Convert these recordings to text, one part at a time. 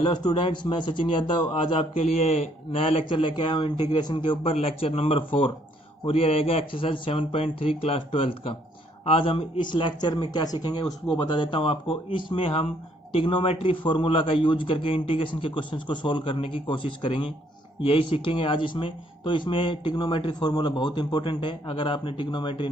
Hello students, मैं सचिन यादव आज आपके लिए नया लेक्चर लेके आया हूँ इंटीग्रेशन के ऊपर, लेक्चर नंबर 4। और ये रहेगा एक्सरसाइज 7.3 क्लास 12 का। आज हम इस लेक्चर में क्या सीखेंगे उसको बता देता हूँ आपको। इसमें हम टिग्नोमेट्री फार्मूला का यूज करके इंटीग्रेशन के क्वेश्चंस को सोल्व करने की कोशिश करेंगे, यही सीखेंगे आज इसमें। तो इसमें टिग्नोमेट्री फार्मूला बहुत इंपॉर्टेंट है। अगर आपने टिग्नोमेट्री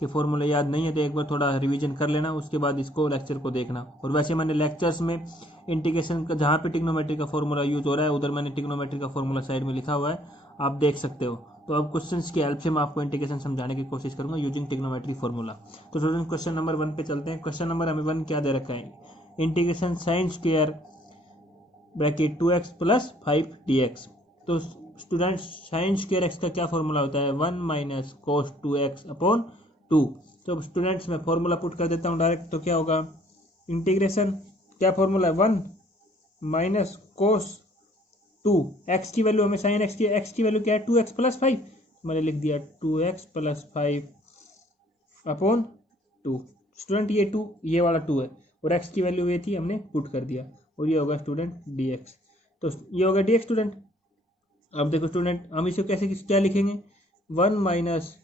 के फार्मूले याद नहीं है तो एक बार थोड़ा रिवीजन कर लेना, उसके बाद इसको लेक्चर को देखना। और वैसे मैंने लेक्चर्स में इंटीग्रेशन का जहाँ पे टिग्नोमेट्री का फार्मूला यूज हो रहा है उधर मैंने टिग्नोमेट्री का फार्मूला साइड में लिखा हुआ है, आप देख सकते हो। तो अब क्वेश्चंस की हेल्प से मैं आपको इंटीग्रेशन समझाने की कोशिश करूंगा यूजिंग टिग्नोमेट्री फार्मूला। तो स्टूडेंट क्वेश्चन नंबर 1 पे चलते हैं। क्वेश्चन नंबर हमें 1 क्या दे रखा है, integration sine square bracket 2x plus 5 dx। तो स्टूडेंट साइन स्क्वायर एक्स का क्या फॉर्मूला होता है, 1 माइनस कोस 2x अपॉन 2। तो स्टूडेंट्स मैं फॉर्मूला पुट कर देता हूँ डायरेक्ट। तो क्या होगा, इंटीग्रेशन क्या फॉर्मूला है, 1 माइनस कोस 2, एक्स की वैल्यू हमें साइन एक्स की वैल्यू क्या है 2x प्लस 5, मैंने लिख दिया 2x प्लस 5 अपॉन 2। स्टूडेंट ये 2 ये वाला 2 है और x की वैल्यू ये थी, हमने पुट कर दिया और ये होगा स्टूडेंट dx। तो ये होगा dx स्टूडेंट। अब देखो स्टूडेंट हम इसे कैसे क्या लिखेंगे, 1 माइनस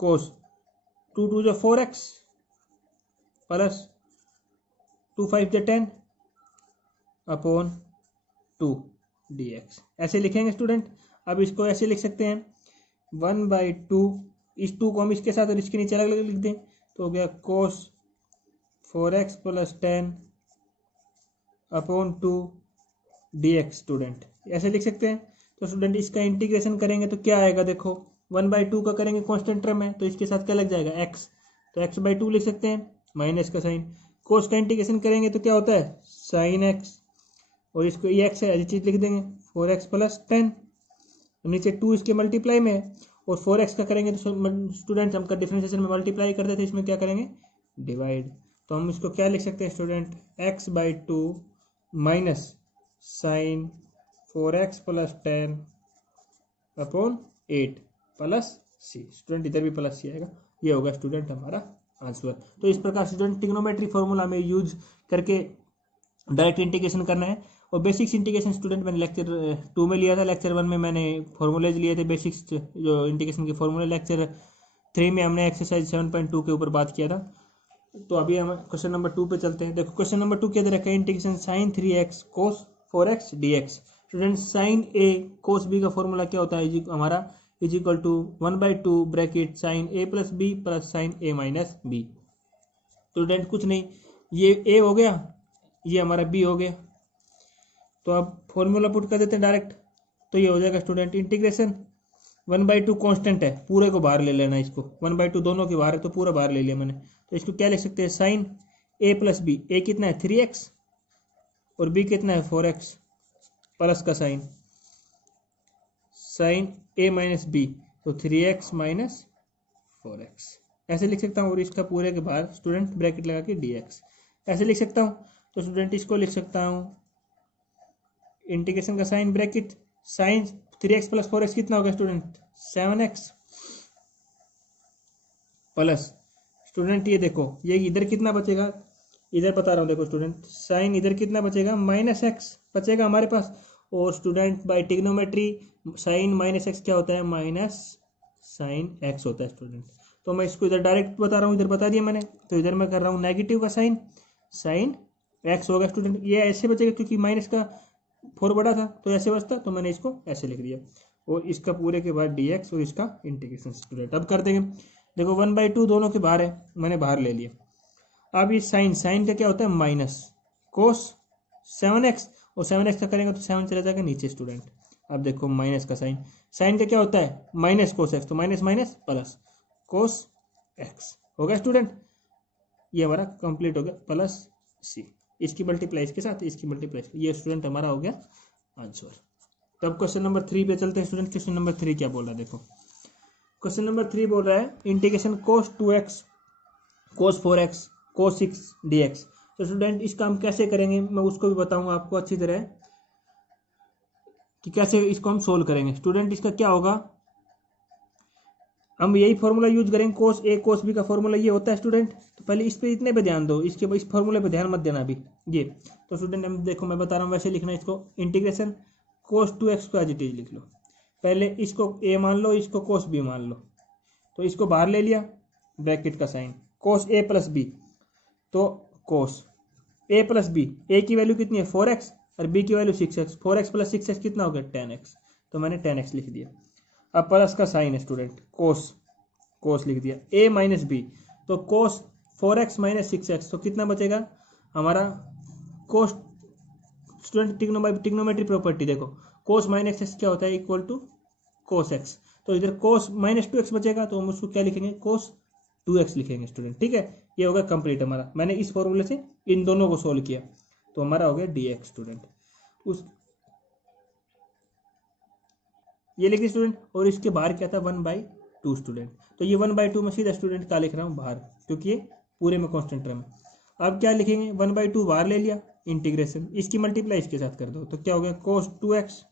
कोस 2 2 जो 4x प्लस 2 5 जो 10 अपॉन 2 dx, ऐसे लिखेंगे स्टूडेंट। अब इसको ऐसे लिख सकते हैं 1/2, इस 2 को हम इसके साथ और इसके नीचे अलग अलग लिख दें तो हो गया कोस 4x plus 10 upon 2 dx student, ऐसे लिख सकते हैं। तो स्टूडेंट इसका इंटीग्रेशन करेंगे तो क्या आएगा, देखो 1/2 का करेंगे कांस्टेंट टर्म है तो इसके साथ क्या लग जाएगा x, तो x/2 लिख सकते हैं माइनस का साइन। कोस का इंटीग्रेशन करेंगे तो क्या होता है साइन x, और इसको ये x है, ऐसी चीज लिख देंगे 4x प्लस 10, नीचे 2 इसके मल्टीप्लाई में है और 4x का करेंगे तो स्टूडेंट हमका डिफरेंशिएशन में मल्टीप्लाई करते थे, इसमें क्या करेंगे डिवाइड। तो हम इसको क्या लिख सकते हैं student, x/2 minus sine 4x plus 10 upon 8 plus c। Student इधर भी प्लस c आएगा, ये होगा स्टूडेंट हमारा आंसर। तो इस प्रकार स्टूडेंट ट्रिग्नोमेट्री फॉर्मूला में यूज करके डायरेक्ट इंटीग्रेशन करना है। और बेसिक्स इंटीग्रेशन स्टूडेंट मैंने लेक्चर 2 में लिया था, लेक्चर 1 में मैंने फॉर्मूलेज लिए थे बेसिक्स जो इंटीग्रेशन के फॉर्मूले, लेक्चर 3 में हमने एक्सरसाइज 7.2 के ऊपर बात किया था। तो अभी हम क्वेश्चन नंबर 2 पे चलते हैं। देखो क्वेश्चन नंबर 2 क्या दे रखा है, integration sine 3x cos 4x dx। Student sine a cos b का फॉर्मूला क्या होता है हमारा, is equal to 1/2 bracket sine a plus b plus sine a minus b। Student कुछ नहीं, ये a हो गया, ये हमारा b हो गया। तो अब फॉर्मूला पुट कर देते हैं डायरेक्ट, तो ये हो जाएगा स्टूडेंट इंटीग्रेशन 1/2 कांस्टेंट है, पूरे को बाहर ले लेना, इसको 1/2 दोनों के बाहर है तो पूरा बाहर ले लिया मैंने। तो इसको क्या लिख सकते हैं, sine a plus b, a कितना है 3x और b कितना है 4x प्लस का साइन a माइनस b, तो 3x माइनस 4x ऐसे लिख सकता हूँ। और इसका पूरे के बाहर स्टूडेंट ब्रैकेट लगा के dx ऐसे लिख सकता हूँ। तो स्टूडेंट इसको लिख सकता हूँ इंटीग्रेशन का sign bracket sign 3x plus 4x कितना होगा स्टूडेंट 7x प्लस स्टूडेंट ये देखो ये इधर कितना बचेगा, इधर बता रहा हूँ देखो स्टूडेंट, साइन इधर कितना बचेगा माइनस x बचेगा हमारे पास। और student by trigonometry sine minus x क्या होता है, माइनस साइन x होता है स्टूडेंट। तो मैं इसको इधर डायरेक्ट बता रहा हूँ, इधर बता दिया मैंने, तो इधर मैं कर रहा हूँ नेगेटिव का साइन साइन x होगा स्टूडेंट। ये ऐसे बचेगा क्योंकि माइनस का 4 बड़ा था तो ऐसे बचता, तो मैंने इसको ऐसे लिख दिया। और इसका पूरे के बाद dx और इसका इंटीग्रेशन स्टूडेंट। अब कर देंगे, देखो 1/2 दोनों के बाहर है, मैंने बाहर ले लिया। अब ये साइन का क्या होता है माइनस कोस 7x, और 7x का करेंगे तो 7 चला जाएगा नीचे स्टूडेंट। अब देखो माइनस का साइन का क्या होता है माइनस कोस x, तो minus minus plus cos x होगा स्टूडेंट। ये हमारा कंप्लीट हो गया प्लस c, इसकी मल्टीप्लाई इसके साथ, इसकी मल्टीप्लाई, ये स्टूडेंट हमारा हो गया आंसर। तब क्वेश्चन नंबर 3 पे चलते हैं स्टूडेंट। क्वेश्चन नंबर 3 क्या बोल रहा है, देखो क्वेश्चन नंबर 3 बोल रहा है इंटीग्रेशन कोस 2x कोस 4x कोस 6 dx। तो स्टूडेंट इसका हम कैसे करेंगे मैं उसको भी बताऊंगा आपको अच्छी तरह कि कैसे इसको हम सोल्व करेंगे। स्टूडेंट इसका क्या होगा, हम यही फॉर्मूला यूज करेंगे, कोस ए कोस बी का फॉर्मूला ये होता है स्टूडेंट। तो पहले इस पे इतने पे ध्यान दो, इसके इस फॉर्मूले पे ध्यान मत देना अभी ये। तो स्टूडेंट हम देखो मैं बता रहा हूँ वैसे लिखना है इसको, इंटीग्रेशन कोस 2x को एज इट इज लिख लो। पहले इसको ए मान लो, इसको कोस बी मान लो। तो इसको बाहर ले लिया, ब्रैकेट का साइन, कोस ए प्लस बी, तो कोस ए प्लस बी, ए की वैल्यू कितनी है 4x और बी की value 6x, 4x plus 6x कितना हो गया 10x, तो मैंने 10x लिख दिया। अब प्लस का साइन है स्टूडेंट, कोस, कोस लिख दिया, ए माइनस बी, तो कोस 4x माइनस 6x, तो कितना बचेगा हमारा कोस। स्टूडेंट टिग्नोमेट्री प्रॉपर्टी देखो, कोस माइनस एक्स क्या होता है इक्वल टू कोस एक्स, तो इधर कोस माइनस 2x बचेगा, तो हम उसको क्या लिखेंगे कोस 2x लिखेंगे स्टूडेंट, ठीक है। ये होगा कंप्लीट हमारा, मैंने इस फॉर्मूले से इन दोनों को सोल्व किया, तो हमारा हो गया dx स्टूडेंट। उस ये लिखिए स्टूडेंट, और इसके बाहर क्या था 1/2 स्टूडेंट, तो ये 1/2 में सीधा स्टूडेंट क्या लिख रहा हूँ बाहर, क्योंकि ये पूरे में कॉन्स्टेंट टर्म है। अब क्या लिखेंगे 1/2 बाहर ले लिया, इंटीग्रेशन इसकी मल्टीप्लाई इसके साथ कर दो, तो क्या हो गया कोस 2x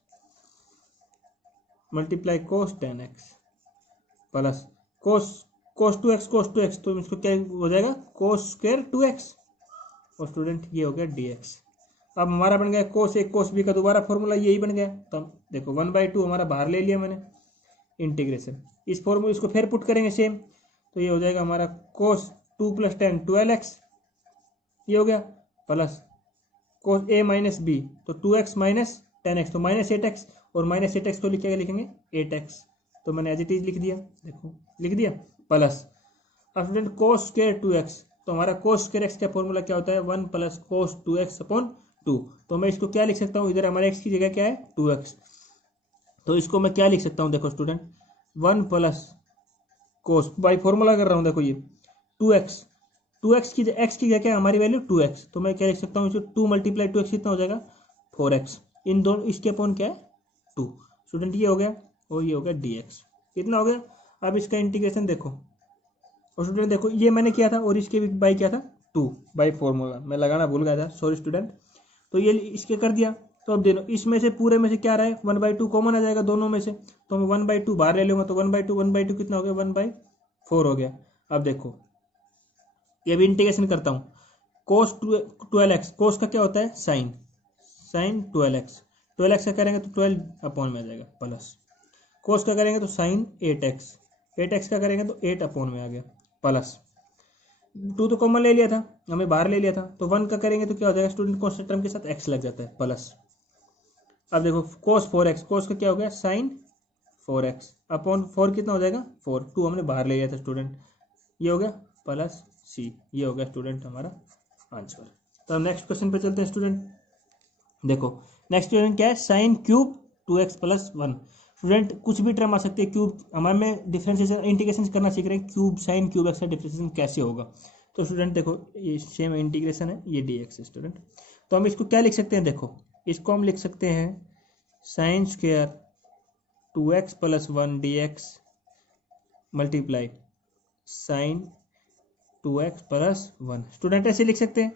मल्टीप्लाई कोस 10x प्लस कोस 2x, तो इसको क्या हो जाएगा कोस स्क्वायर 2x, और स्टूडेंट ये हो गया dx। अब हमारा बन गया कोस ए कोस बी का दोबारा फॉर्मूला यही बन गया, तो देखो 1/2 हमारा बाहर ले लिया मैंने, इंटीग्रेशन इस फॉर्मूले इसको फिर पुट करेंगे सेम, तो ये हो जाएगा हमारा कोस 2 + 10 12x, ये हो गया प्लस कोस ए माइनस बी, तो 2x माइनस 10x, तो माइनस 8x, और माइनस 8x को लिखेंगे 8x, तो मैंने एज इट इज लिख दिया, देखो लिख दिया प्लस। अब स्टूडेंट कोस स्क्वायर 2x, तो हमारा कोस स्क्वायर x का फॉर्मूला क्या होता है 1 + कोस 2x/2, तो मैं इसको क्या लिख सकता हूँ, इधर हमारे x की जगह क्या है 2x, तो इसको मैं क्या लिख सकता हूँ देखो स्टूडेंट 1 + कोस, बाई फॉर्मूला कर रहा हूँ देखो ये 2x की x की जगह क्या है हमारी वैल्यू 2x, तो मैं क्या लिख सकता हूँ इसे 2 × 2x कितना हो जाएगा 4x, इन दोनों इसके अपॉन क्या है 2 स्टूडेंट, ये हो गया और ये हो गया dx, कितना हो गया। अब इसका इंटीग्रेशन देखो, और स्टूडेंट देखो ये मैंने किया था और इसके भी बाई क्या था 2 बाई फॉर्मूला, मैं लगाना भूल गया था सॉरी स्टूडेंट, तो ये इसके कर दिया। तो अब देखो इसमें से पूरे में से क्या रहा है 1/2 कॉमन आ जाएगा दोनों में से, तो मैं 1/2 बाहर ले लूँगा, तो 1/2 कितना हो गया 1/4 हो गया। अब देखो ये भी इंटीग्रेशन करता हूँ, कोस 12x, कोस का क्या होता है साइन 12x, 12x का करेंगे तो 12 अपॉन में आ जाएगा प्लस, कोस का करेंगे तो साइन 8x का करेंगे तो 8 अपॉन में आ गया प्लस, 2 तो कॉमन ले लिया था हमें बाहर ले लिया था, तो 1 का करेंगे तो क्या हो जाएगा स्टूडेंट कॉन्स्टेंट टर्म के साथ x लग जाता है प्लस। अब देखो कोस 4x, कोस का क्या हो गया साइन 4x अपॉन 4 कितना हो जाएगा 4, 2 हमने बाहर ले लिया था स्टूडेंट, ये हो गया प्लस c, ये हो गया स्टूडेंट हमारा आंसर। तो हम नेक्स्ट क्वेश्चन पे चलते हैं स्टूडेंट। देखो नेक्स्ट क्वेश्चन क्या है साइन क्यूब 2x + 1, स्टूडेंट कुछ भी टर्म आ सकती है क्यूब, हमारे में डिफरेंशिएशन इंटीग्रेशन करना सीख रहे हैं, क्यूब साइन क्यूब x का डिफरेंशिएशन कैसे होगा। तो स्टूडेंट देखो ये सेम इंटीग्रेशन है, ये dx है स्टूडेंट, तो हम इसको क्या लिख सकते हैं, देखो इसको हम लिख सकते हैं sine square 2x + 1 dx multiply sine 2x + 1, student ऐसे लिख सकते हैं,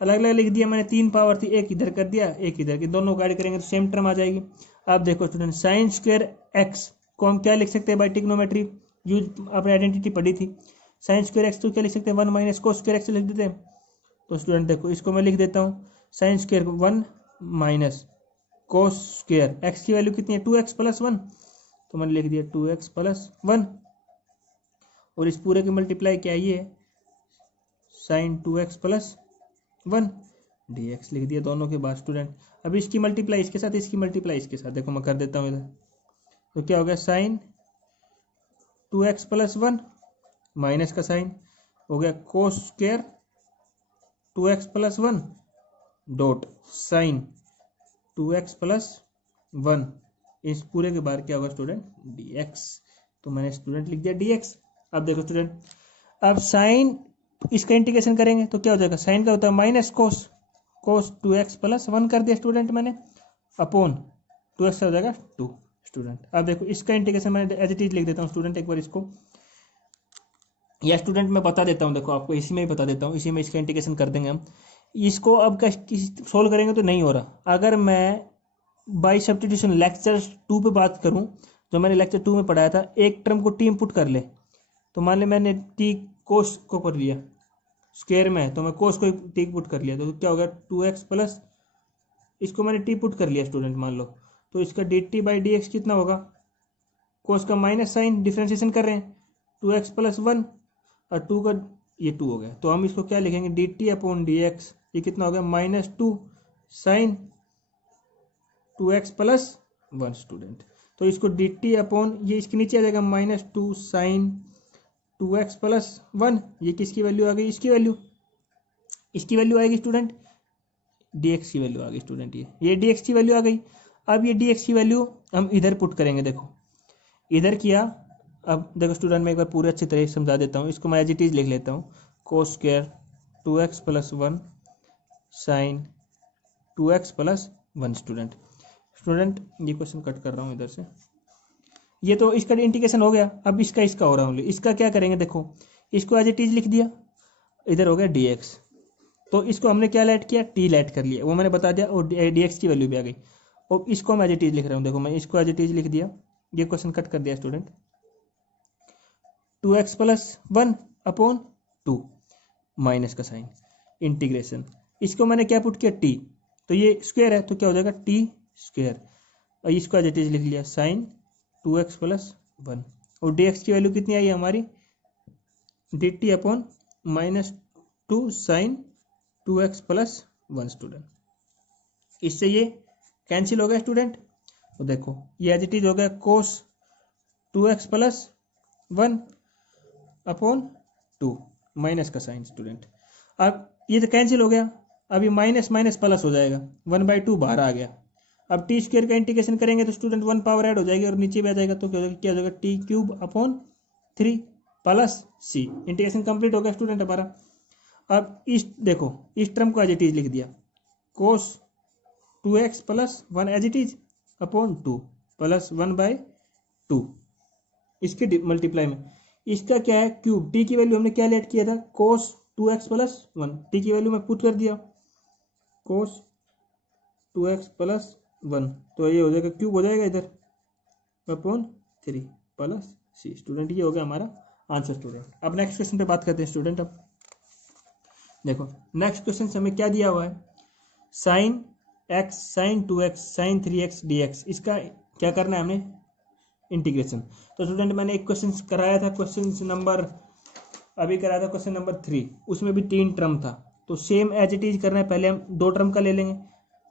अलग अलग लिख दिया मैंने, 3 पावर थी, एक इधर कर दिया एक इधर की, दोनों को ऐड करेंगे तो सेम टर्म आ जाएगी। अब देखो स्टूडेंट साइन स्क्वायर x को हम क्या लिख सकते हैं बाई ट्रिग्नोमेट्री यूज, आपने आइडेंटिटी पढ़ी थी, साइन स्क्वायर x तो क्या लिख सकते हैं 1 - कोस स्क्वायर x लिख देते हैं। तो स्टूडेंट देखो इसको मैं लिख देता हूँ sine square 1 - cos square, x की वैल्यू कितनी है 2x + 1, तो मैंने लिख दिया 2x + 1, और इस पूरे की मल्टीप्लाई क्या ये है साइन 2x + 1 dx लिख दिया दोनों के बाद स्टूडेंट। अब इसकी मल्टीप्लाई इसके साथ, इसकी मल्टीप्लाई इसके साथ, देखो मैं कर देता हूँ इधर, तो क्या हो गया साइन 2x + 1 माइनस का साइन हो गया कोस square 2x + 1 dot sign 2x + 1, इस पूरे के बाहर क्या होगा स्टूडेंट dx, तो मैंने स्टूडेंट लिख दिया dx। अब देखो स्टूडेंट अब साइन इसका इंटीग्रेशन करेंगे तो क्या हो जाएगा, साइन का होता है माइनस कोस 2x + 1 कर दिया स्टूडेंट मैंने, अपॉन 2x हो जाएगा 2 स्टूडेंट। अब देखो इसका इंटीग्रेशन मैं एज इट इज लिख देता हूँ स्टूडेंट एक बार इसको, या स्टूडेंट मैं बता देता हूँ, देखो आपको इसी में ही बता देता हूँ, इसी में इसका इंटीग्रेशन कर देंगे हम। इसको अब क्या सोल्व करेंगे तो नहीं हो रहा, अगर मैं बाई सब्स्टिट्यूशन लेक्चर 2 पे बात करूँ जो मैंने लेक्चर 2 में पढ़ाया था, एक टर्म को टी इनपुट कर ले, तो मान ले मैंने टी कोस को कर लिया, स्क्वायर में है तो मैं कोस को टी पुट कर लिया, तो क्या हो गया 2x प्लस, इसको मैंने टी पुट कर लिया स्टूडेंट मान लो, तो इसका D T by D x कितना होगा, कोस का माइनस साइन डिफ्रेंशिएशन कर रहे हैं, 2x प्लस 1 और 2 का ये 2 हो गया, तो हम इसको क्या लिखेंगे D T upon D x, ये कितना हो गया -2 साइन 2x प्लस 1 स्टूडेंट। तो इसको डी टी अपॉन ये इसके नीचे आ जाएगा -2 साइन 2x प्लस 1, ये किसकी वैल्यू आ गई, इसकी वैल्यू आएगी स्टूडेंट, dx की वैल्यू आ गई स्टूडेंट, ये dx की वैल्यू आ गई। अब ये dx की वैल्यू हम इधर पुट करेंगे, देखो इधर किया, अब देखो स्टूडेंट मैं एक बार पूरे अच्छी तरह से समझा देता हूँ, इसको मैं एज इट इज लिख लेता हूँ, cos square 2x plus 1 sine 2x plus 1 student ये क्वेश्चन कट कर रहा हूँ इधर से, ये तो इसका इंटीग्रेशन हो गया। अब इसका हो रहा है, इसका क्या करेंगे, देखो इसको एज इट इज लिख दिया, इधर हो गया dx, तो इसको हमने क्या लेट किया, टी लेट कर लिया, वो मैंने बता दिया, और dx की वैल्यू भी आ गई, और इसको मैं एज इट इज लिख रहा हूँ, देखो मैं इसको एज इट इज लिख दिया, ये क्वेश्चन कट कर दिया student, 2x plus 1 upon 2 minus का साइन इंटीग्रेशन, इसको मैंने क्या पुट किया टी, तो ये स्क्वायर है तो क्या हो जाएगा टी स्क्वायर, और इसको एज इट इज लिख लिया साइन 2x प्लस 1, और dx की वैल्यू कितनी आई हमारी, D T upon -2 sine 2x plus 1 student, इससे ये कैंसिल हो गया स्टूडेंट, तो देखो ये एज इट इज हो गया कोस 2x प्लस 1 अपॉन 2 माइनस का साइन स्टूडेंट, अब ये तो कैंसिल हो गया, अब ये माइनस माइनस प्लस हो जाएगा, 1/2 बाहर आ गया, अब टी स्क्वायर का इंटीग्रेशन करेंगे तो स्टूडेंट 1 पावर ऐड हो जाएगी और नीचे भी आ जाएगा, तो क्या हो जाएगा टी क्यूब अपॉन 3 प्लस सी, इंटीग्रेशन कंप्लीट हो गया स्टूडेंट हमारा। अब इस देखो इस टर्म को एज इट इज लिख दिया, cos 2x plus 1 as it is upon 2 plus 1/2, इसके मल्टीप्लाई में इसका क्या है क्यूब, टी की वैल्यू हमने क्या लेट किया था, कोस 2x प्लस 1, टी की वैल्यू में पुट कर दिया, कोस 2x प्लस 1, तो ये हो जाएगा क्यूब हो जाएगा इधर अपॉन 3 प्लस सी स्टूडेंट, ये हो गया हमारा आंसर स्टूडेंट। अब नेक्स्ट क्वेश्चन पे बात करते हैं स्टूडेंट। अब देखो नेक्स्ट क्वेश्चन से हमें क्या दिया हुआ है, sine x sine 2x sine 3x dx, इसका क्या करना है हमें इंटीग्रेशन। तो स्टूडेंट मैंने एक क्वेश्चन कराया था, क्वेश्चन नंबर अभी कराया था क्वेश्चन नंबर 3, उसमें भी 3 टर्म था, तो सेम एज इट इज करना है, पहले हम 2 टर्म का ले लेंगे,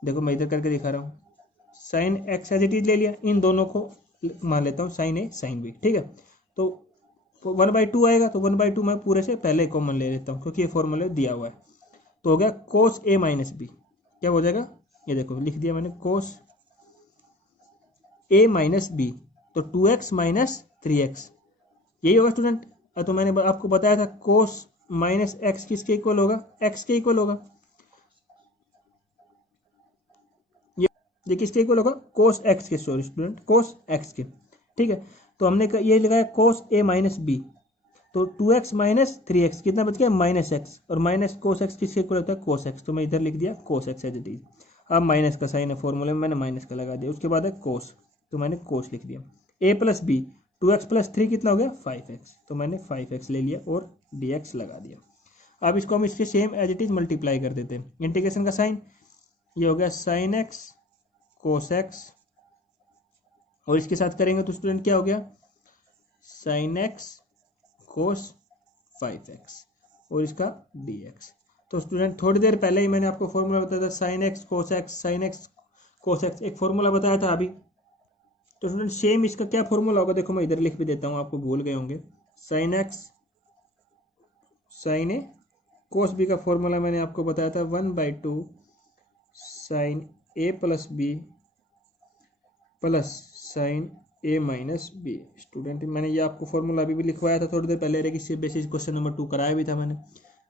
देखो मैं इधर करके दिखा रहा हूँ, sine x as it is ले लिया, इन दोनों को मान लेता हूँ साइन a साइन b, ठीक है, तो 1/2 आएगा, तो 1/2 मैं पूरे से पहले कॉमन ले लेता हूँ क्योंकि ये फॉर्मूला दिया हुआ है, तो हो गया कोस a माइनस बी, क्या हो जाएगा, ये देखो लिख दिया मैंने कोस a माइनस बी, तो 2x माइनस 3x यही होगा स्टूडेंट। तो मैंने आपको बताया था कोस माइनस एक्स किसके इक्वल होगा, x के इक्वल होगा, ये किसके इक्वल होगा, कोस x के, सॉरी स्टूडेंट कोस x के, ठीक है। तो हमने ये लगाया कोस a माइनस बी, तो 2x माइनस 3x कितना बच गया -x, और माइनस कोस x किसके इक्वल होता है कोस x, तो मैं इधर लिख दिया कोस x एज इट इज। अब माइनस का साइन है फॉर्मूले में, मैंने माइनस का लगा दिया, उसके बाद है कोस, तो मैंने कोस लिख दिया, a plus B 2x plus 3 कितना हो गया 5x, तो मैंने 5x ले लिया और dx लगा दिया। अब इसको हम इसके same as it is multiply कर देते हैं, इंटीग्रेशन का साइन, ये हो गया साइन x कोस x, और इसके साथ करेंगे तो स्टूडेंट क्या हो गया साइन x कोस 5x और इसका dx। तो स्टूडेंट थोड़ी देर पहले ही मैंने आपको फॉर्मूला बताया था साइन x कोस x, साइन x कोस x एक फॉर्मूला बताया था अभी, तो स्टूडेंट सेम इसका क्या फॉर्मूला होगा, देखो मैं इधर लिख भी देता हूँ, आपको भूल गए होंगे, sine x sine a cos b का फॉर्मूला मैंने आपको बताया था 1/2 sine a plus b plus sine a minus B. Student मैंने ये आपको फॉर्मूला अभी भी लिखवाया था थोड़ी देर पहले, इससे बेसिस क्वेश्चन नंबर 2 कराया भी था मैंने,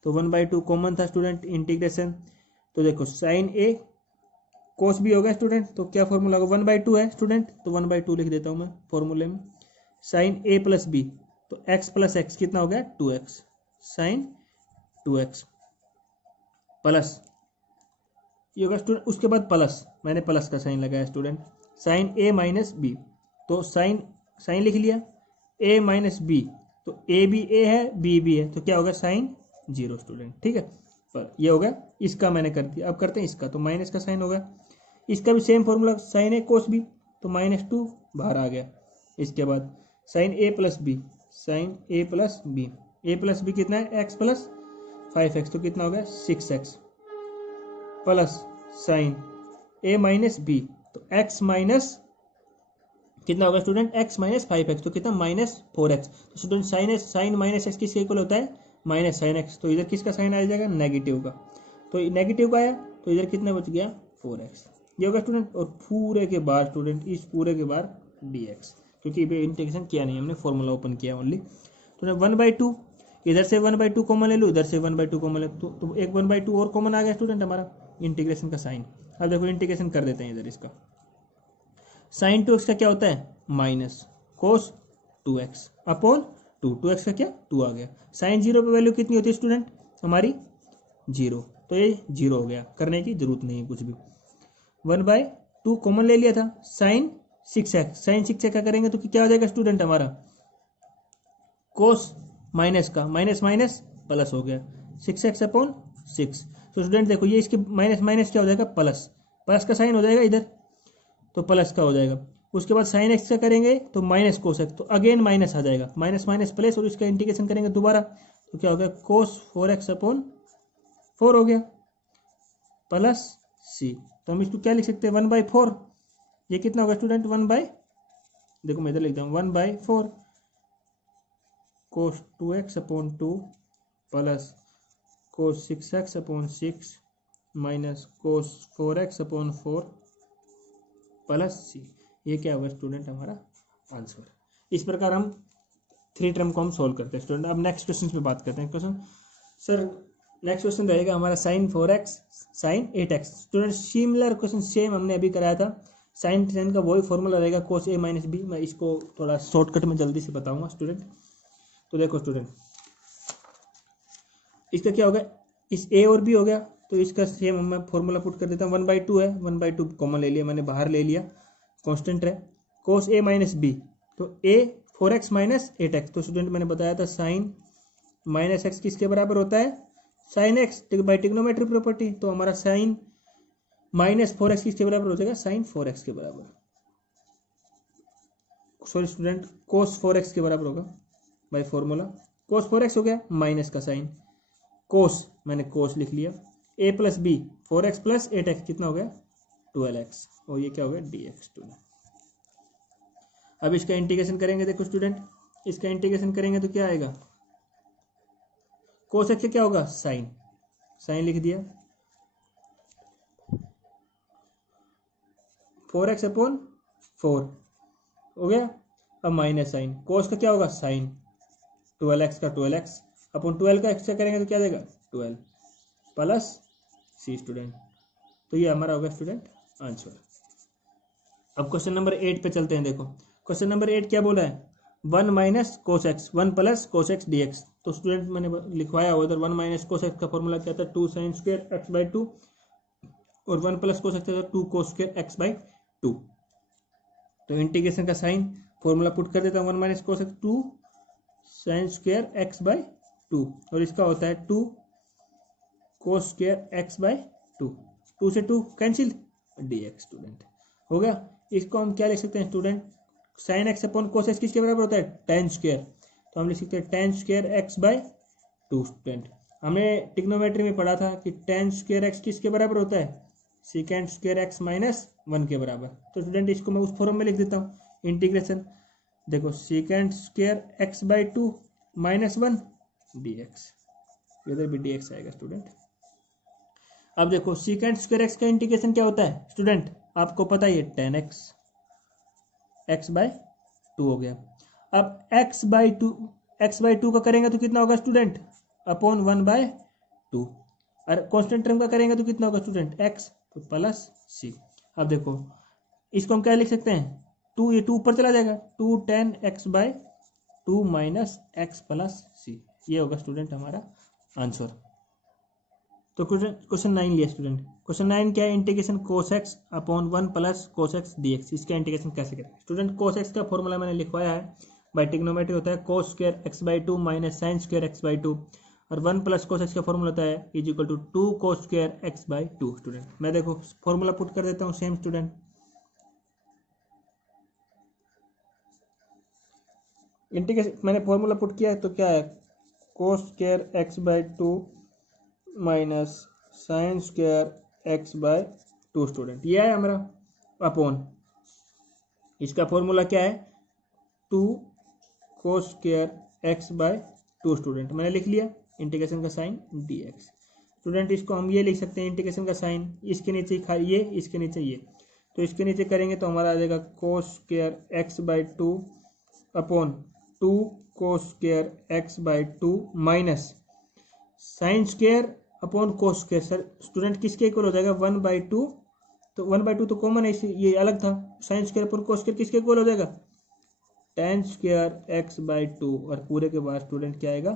तो 1/2 कॉमन था स्टूडेंट इंटीग्रेशन, तो देखो साइन a कोस b हो गया स्टूडेंट, तो क्या फॉर्मूला होगा 1/2 है स्टूडेंट, तो 1/2 लिख देता हूँ मैं फॉर्मूले में, साइन a प्लस बी, तो x प्लस x कितना हो गया 2x साइन 2x प्लस ये होगा स्टूडेंट, उसके बाद प्लस मैंने प्लस का साइन लगाया student, sine a minus B, तो साइन साइन लिख लिया, ए माइनस बी, तो ए भी ए है बी भी है, तो क्या होगा साइन 0 स्टूडेंट। ठीक है, पर ये हो गया इसका मैंने कर दिया। अब करते हैं इसका, तो माइनस का साइन हो गया, इसका भी सेम फॉर्मूला साइन ए कोस बी, तो -2 बाहर आ गया। इसके बाद साइन ए प्लस बी, साइन ए प्लस बी कितना है एक्स प्लस 5x, तो कितना हो गया 6x प्लस साइन ए माइनस बी, तो x माइनस कितना होगा स्टूडेंट x माइनस 5x, तो कितना -4x। तो स्टूडेंट साइन माइनस एक्स किसके इक्वल होता है माइनस साइन एक्स, तो इधर किसका साइन आ जाएगा नेगेटिव का, तो नेगेटिव का आया, तो इधर कितना बच गया 4x। ये होगा स्टूडेंट, और पूरे के बाद स्टूडेंट इस पूरे के बाद dx, क्योंकि इंटीग्रेशन किया नहीं हमने, फॉर्मूला ओपन किया ओनली। तो 1/2 इधर से 1/2 कॉमन ले लो, इधर से 1/2 कॉमन ले, तो एक 1/2 और कॉमन आ गया स्टूडेंट हमारा इंटीग्रेशन का साइन। अब देखो इंटीग्रेशन कर देते हैं इधर इसका, साइन 2x का क्या होता है minus cos 2x upon 2x का क्या 2 आ गया। साइन 0 पे वैल्यू कितनी होती है स्टूडेंट हमारी 0, तो ये 0 हो गया, करने की जरूरत नहीं है कुछ भी। 1/2 कॉमन ले लिया था, साइन 6x का करेंगे तो क्या हो जाएगा स्टूडेंट हमारा कोस माइनस का माइनस माइनस प्लस हो गया 6x अपॉन 6। तो स्टूडेंट देखो ये इसके माइनस माइनस क्या हो जाएगा प्लस, प्लस का साइन हो जाएगा इधर, तो प्लस का हो जाएगा। उसके बाद साइन एक्स का करेंगे तो माइनस कोस एक्स, तो अगेन माइनस आ जाएगा, माइनस माइनस प्लस, और इसका इंटीग्रेशन करेंगे दोबारा, तो क्या हो गया कोस 4x अपॉन 4 हो गया प्लस सी। तो हम इसको क्या लिख सकते हैं 1/4, ये कितना होगा स्टूडेंट देखो मैं इधर लिखता हूँ 1/4 cos 2x upon 2 plus cos 6x upon 6 minus cos 4x upon 4 plus c. ये क्या होगा स्टूडेंट हमारा आंसर। इस प्रकार हम 3 टर्म को हम सोल्व करते हैं स्टूडेंट। अब नेक्स्ट क्वेश्चन पे बात करते हैं। क्वेश्चन सर नेक्स्ट क्वेश्चन रहेगा हमारा sine 4x sine 8x। Student similar question same हमने अभी कराया था, साइन का वही फॉर्मूला रहेगा कोस ए माइनस बी। मैं इसको थोड़ा शॉर्टकट में जल्दी से बताऊंगा स्टूडेंट। तो देखो स्टूडेंट इसका क्या होगा, इस ए और बी हो गया, तो इसका सेम मैं फॉर्मूला पुट कर देता हूँ 1/2 है, 1/2 कॉमन ले लिया मैंने, बाहर ले लिया, कांस्टेंट है कोस ए माइनस बी, तो ए 4x माइनस 8x। तो स्टूडेंट मैंने बताया था साइन माइनस एक्स किसके बराबर होता है sine x by trigonometry property. तो हमारा साइन माइनस 4x किसके बराबर हो जाएगा साइन 4x के बराबर, सॉरी स्टूडेंट कोस 4x के बराबर होगा बाई फॉर्मूला। कोस 4x हो गया माइनस का साइन कोस, मैंने कोस लिख लिया, a plus B 4x plus 8x कितना हो गया 12x, और ये क्या हो गया dx स्टूडेंट। अब इसका इंटीग्रेशन करेंगे, देखो स्टूडेंट इसका इंटीग्रेशन करेंगे तो क्या आएगा कोस एक्स क्या होगा साइन, साइन लिख दिया 4x अपॉन 4 हो गया। अब माइनस साइन कोस का क्या होगा साइन 12x का 12x अपॉन 12 का एक्स करेंगे तो क्या देगा 12 प्लस सी स्टूडेंट। तो ये हमारा होगा स्टूडेंट आंसर। अब क्वेश्चन नंबर 8 पे चलते हैं। देखो क्वेश्चन नंबर 8 क्या बोला है 1 minus cos x 1 plus cos X D x. तो स्टूडेंट मैंने लिखवाया उधर 1 माइनस कोस एक्स का फॉर्मूला क्या था 2 साइन स्क्वायर एक्स बाई 2, और 1 प्लस कोस एक्स था 2 कोस स्क्वायर एक्स बाई 2। तो इंटीग्रेशन का साइन फॉर्मूला पुट कर देता हूँ 1 minus cos x 2 sign square X by 2, और इसका होता है 2 कोस स्क्वायर एक्स बाई 2, 2 से 2 कैंसिल dx स्टूडेंट हो गया। इसको हम क्या लिख सकते हैं student sine x upon cos x किसके बराबर होता है टेन स्क्वायर, तो हम लिख सकते हैं ten square X by 2 student. हमने ट्रिग्नोमेट्री में पढ़ा था कि टेन स्क्वायर एक्स किसके बराबर होता है सेकेंड स्क्वायर एक्स माइनस 1 के बराबर। तो स्टूडेंट इसको मैं उस फॉर्म में लिख देता हूँ इंटीग्रेशन, देखो second square X by 2 minus 1 dx, इधर भी dx आएगा स्टूडेंट। अब देखो सेकेंड स्क्वायर एक्स का इंटीग्रेशन क्या होता है स्टूडेंट आपको पता ही है 10x एक्स बाई 2 हो गया। अब x बाई 2 का करेंगे तो कितना होगा स्टूडेंट अपॉन 1/2, और कांस्टेंट टर्म का करेंगे तो कितना होगा स्टूडेंट x, तो प्लस सी। अब देखो इसको हम क्या लिख सकते हैं 2, ये 2 ऊपर चला जाएगा 2 10 x by 2 minus x plus c. ये होगा स्टूडेंट हमारा आंसर। तो क्वेश्चन 9 लिया स्टूडेंट। क्वेश्चन 9 क्या है, integration cos X upon 1 plus cos X D X. इसका इंटीग्रेशन कैसे करें स्टूडेंट। कोस एक्स का फॉर्मूला मैंने लिखवाया है, बाय ट्रिग्नोमेट्री होता है cos square X by two minus sine square X by two, और 1 प्लस कोस एक्स का फॉर्मूला होता है is equal to 2 cos square X by two. Student मैं देखो फॉर्मूला पुट कर देता हूँ सेम स्टूडेंट। इंटीग्रेशन मैंने फॉर्मूला पुट किया है तो क्या है, cos square X by two minus sine square x by two. Student ये है हमारा अपॉन, इसका फॉर्मूला क्या है 2 cos square x by two. Student मैंने लिख लिया इंटीग्रेशन का साइन डी एक्स। स्टूडेंट इसको हम ये लिख सकते हैं इंटीग्रेशन का साइन, इसके नीचे ये, इसके नीचे ये, तो इसके नीचे करेंगे तो हमारा आ जाएगा कोस square X by two upon 2 cos square X by two minus sine square upon cos square. Sir student किसके इक्वल हो जाएगा 1/2, तो 1/2 तो कॉमन है, ये अलग था। Sine square upon cos square किसके इक्वल हो जाएगा tan square X by two, और पूरे के बाद स्टूडेंट क्या आएगा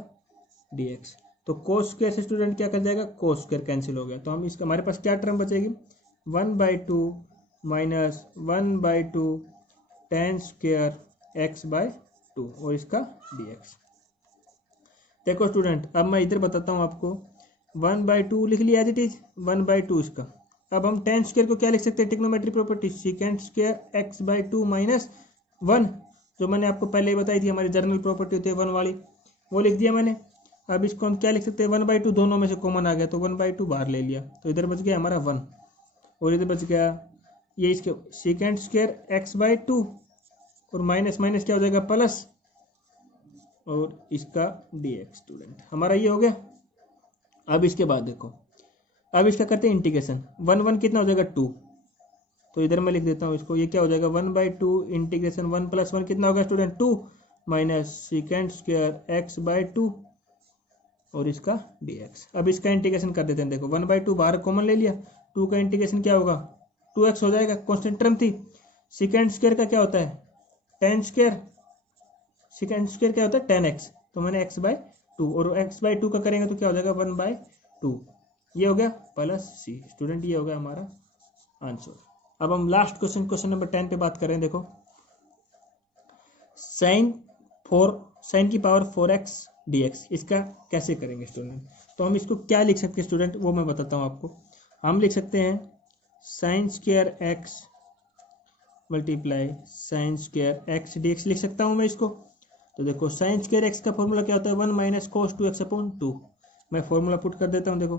dx। तो कोस स्क्वायर से स्टूडेंट क्या कर जाएगा, कोस स्क्वायर कैंसिल हो गया, तो हम इसका हमारे पास क्या टर्म बचेगी 1/2 minus 1/2 tan square X by two, और इसका dx। देखो स्टूडेंट अब मैं इधर बताता हूँ आपको, 1/2 लिख लिया एज इट इज 1/2 इसका। अब हम tan स्क्वायर को क्या लिख सकते हैं, trigonometry property second square X by two minus 1, जो मैंने आपको पहले ही बताई थी हमारी जर्नल प्रॉपर्टी होती है 1 वाली, वो लिख दिया मैंने। अब इसको हम क्या लिख सकते हैं 1/2, दोनों में से कॉमन आ गया तो 1/2 बाहर ले लिया, तो इधर बच गया हमारा 1, और इधर बच गया ये इसके second square X by two, और माइनस माइनस क्या हो जाएगा प्लस, और इसका dx। स्टूडेंट हमारा ये हो गया। अब इसके बाद देखो, अब इसका करते हैं इंटीग्रेशन, 1 कितना हो जाएगा 2, तो इधर मैं लिख देता हूँ इसको, ये क्या हो जाएगा 1/2 इंटीग्रेशन 1 + 1 कितना होगा student 2 minus second square X by two, और इसका dx। अब इसका इंटीग्रेशन कर देते हैं, देखो 1/2 बाहर कॉमन ले लिया, 2 का इंटीग्रेशन क्या होगा 2x हो जाएगा, कॉन्स्टेंट टर्म थी। सेकेंड स्क्वायर का क्या होता है tan स्क्वायर, सेकेंड स्क्वायर क्या होता है tan x, तो मैंने x बाई टू, और x बाई टू का करेंगे तो क्या हो जाएगा 1/2, ये हो गया प्लस c। स्टूडेंट ये हो गया हमारा आंसर। अब हम लास्ट क्वेश्चन नंबर 10 पे बात कर रहे हैं। देखो साइन की पावर 4x dx, इसका कैसे करेंगे स्टूडेंट। तो हम इसको क्या लिख सकते हैं स्टूडेंट, वो मैं बताता हूँ आपको। हम लिख सकते हैं sine square x multiply sign square x dx लिख सकता हूँ मैं इसको। तो देखो साइन स्क्वायर एक्स का फॉर्मूला क्या होता है 1 माइनस कोस 2x अपॉन 2। मैं फॉर्मूला पुट कर देता हूँ, देखो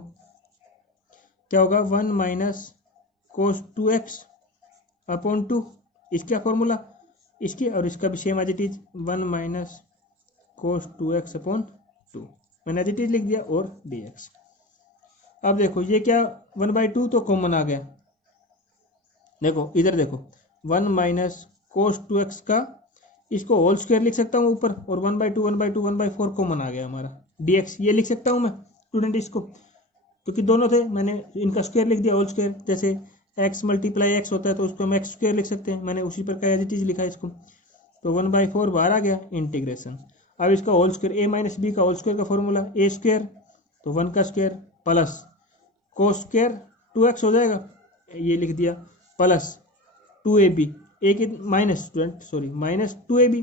क्या होगा 1 माइनस कोस 2x अपॉन 2, इसका फॉर्मूला इसकी, और इसका भी same as it is 1 minus cos 2x upon 2, मैंने एज इट इज लिख दिया, और dx। अब देखो ये क्या 1/2 तो कॉमन आ गया, देखो इधर देखो 1 माइनस कोस 2x का इसको होल स्क्वायर लिख सकता हूँ ऊपर, और 1/2 1/2 1/4 कॉमन आ गया हमारा dx, ये लिख सकता हूँ मैं स्टूडेंट इसको, क्योंकि दोनों थे मैंने इनका स्क्वायर लिख दिया होल स्क्वायर। जैसे x मल्टीप्लाई x होता है तो उसको हम x स्क्वायर लिख सकते हैं, मैंने उसी प्रकार एज इट इज लिखा इसको, तो 1/4 बाहर आ गया इंटीग्रेशन। अब इसका whole square a minus B का होल स्क्वायर का फॉर्मूला a स्क्वायर, तो 1 का square plus cos square 2x हो जाएगा, ये लिख दिया, प्लस 2ab, ए के minus student sorry minus 2ab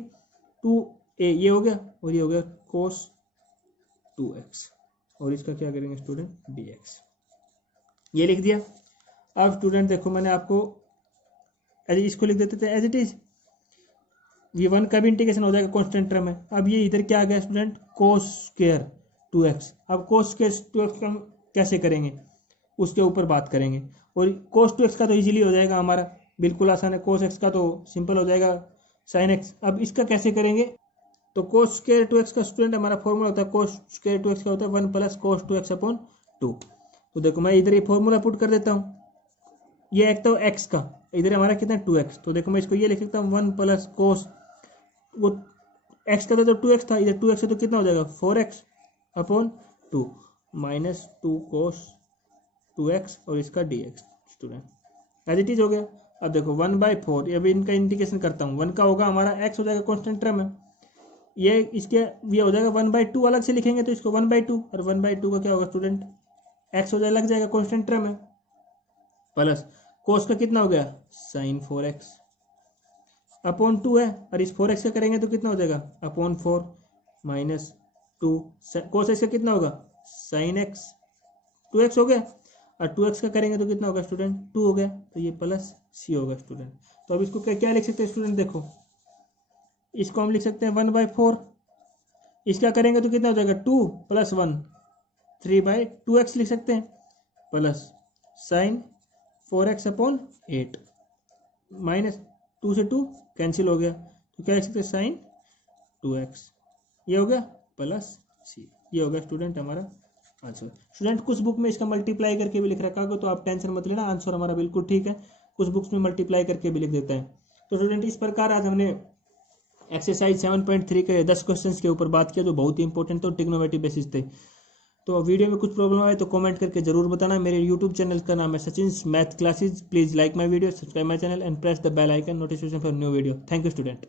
2a, ये हो गया, और ये हो गया कोस 2x, और इसका क्या करेंगे स्टूडेंट dx, ये लिख दिया। अब स्टूडेंट देखो मैंने आपको इसको लिख देते थे एज इट इज, ये 1 का भी इंटीग्रेशन हो जाएगा, कांस्टेंट टर्म है। अब ये इधर क्या आ गया स्टूडेंट कोस स्क्वायर 2x। अब कोस स्क्वायर 2x का हम कैसे करेंगे उसके ऊपर बात करेंगे, और कोस 2x का तो इजीली हो जाएगा हमारा, बिल्कुल आसान है। कोस x का तो सिंपल हो जाएगा साइन x। अब इसका कैसे करेंगे, तो कोस स्क्वायर 2x का स्टूडेंट हमारा फॉर्मूला होता है, कोस स्क्वायर 2x का होता है 1 प्लस कोस 2x अपॉन 2। तो देखो मैं इधर ये फॉर्मूला पुट कर देता हूँ, ये एक तो x का, इधर हमारा कितना 2x, तो देखो मैं इसको ये लिख सकता हूँ 1 प्लस कोस, वो x का था तो 2x था, इधर 2x है तो कितना हो जाएगा 4x अपॉन 2 माइनस 2 कोस 2x, और इसका dx। Student as it is हो गया। अब देखो 1/4, अभी इनका इंटीग्रेशन करता हूँ, 1 का होगा हमारा x हो जाएगा कांस्टेंट टर्म है, ये इसके ये हो जाएगा 1/2 अलग से लिखेंगे तो इसको 1/2, और 1/2 का क्या होगा स्टूडेंट एक्स हो जाए, लग जाएगा, कॉन्स्टेंट टर्म है, प्लस कोस का कितना हो गया साइन 4x अपॉन 2 है, और इस 4x का करेंगे तो कितना हो जाएगा अपॉन 4 माइनस 2, कोस एक्स का कितना होगा साइन एक्स 2x हो गया, और 2x का करेंगे तो कितना होगा स्टूडेंट 2 हो गया, तो ये प्लस सी होगा स्टूडेंट। तो अब इसको क्या लिख सकते हैं स्टूडेंट, देखो इसको हम लिख सकते हैं 1/4, इसका करेंगे तो कितना हो जाएगा 2 + 1 3/2x लिख सकते हैं, plus sign 4x upon 8 minus 2 से 2 कैंसिल हो गया, तो क्या लिख सकते हैं साइन 2x, ये हो गया प्लस सी, ये होगा स्टूडेंट हमारा आंसर। स्टूडेंट कुछ बुक में इसका मल्टीप्लाई करके भी लिख रखा होगा, तो आप टेंशन मत लेना, आंसर हमारा बिल्कुल ठीक है, कुछ बुक्स में मल्टीप्लाई करके भी लिख देता है। तो स्टूडेंट इस प्रकार आज हमने एक्सरसाइज 7.3 के 10 क्वेश्चंस के ऊपर बात किया जो बहुत ही इंपॉर्टेंट थे, ट्रिग्नोमेट्री बेसिस थे। तो वीडियो में कुछ प्रॉब्लम आए तो कमेंट करके जरूर बताना। मेरे यूट्यूब चैनल का नाम है Sachin's math classes. Please like my video, subscribe my channel and press the bell icon notification for new video. Thank you student.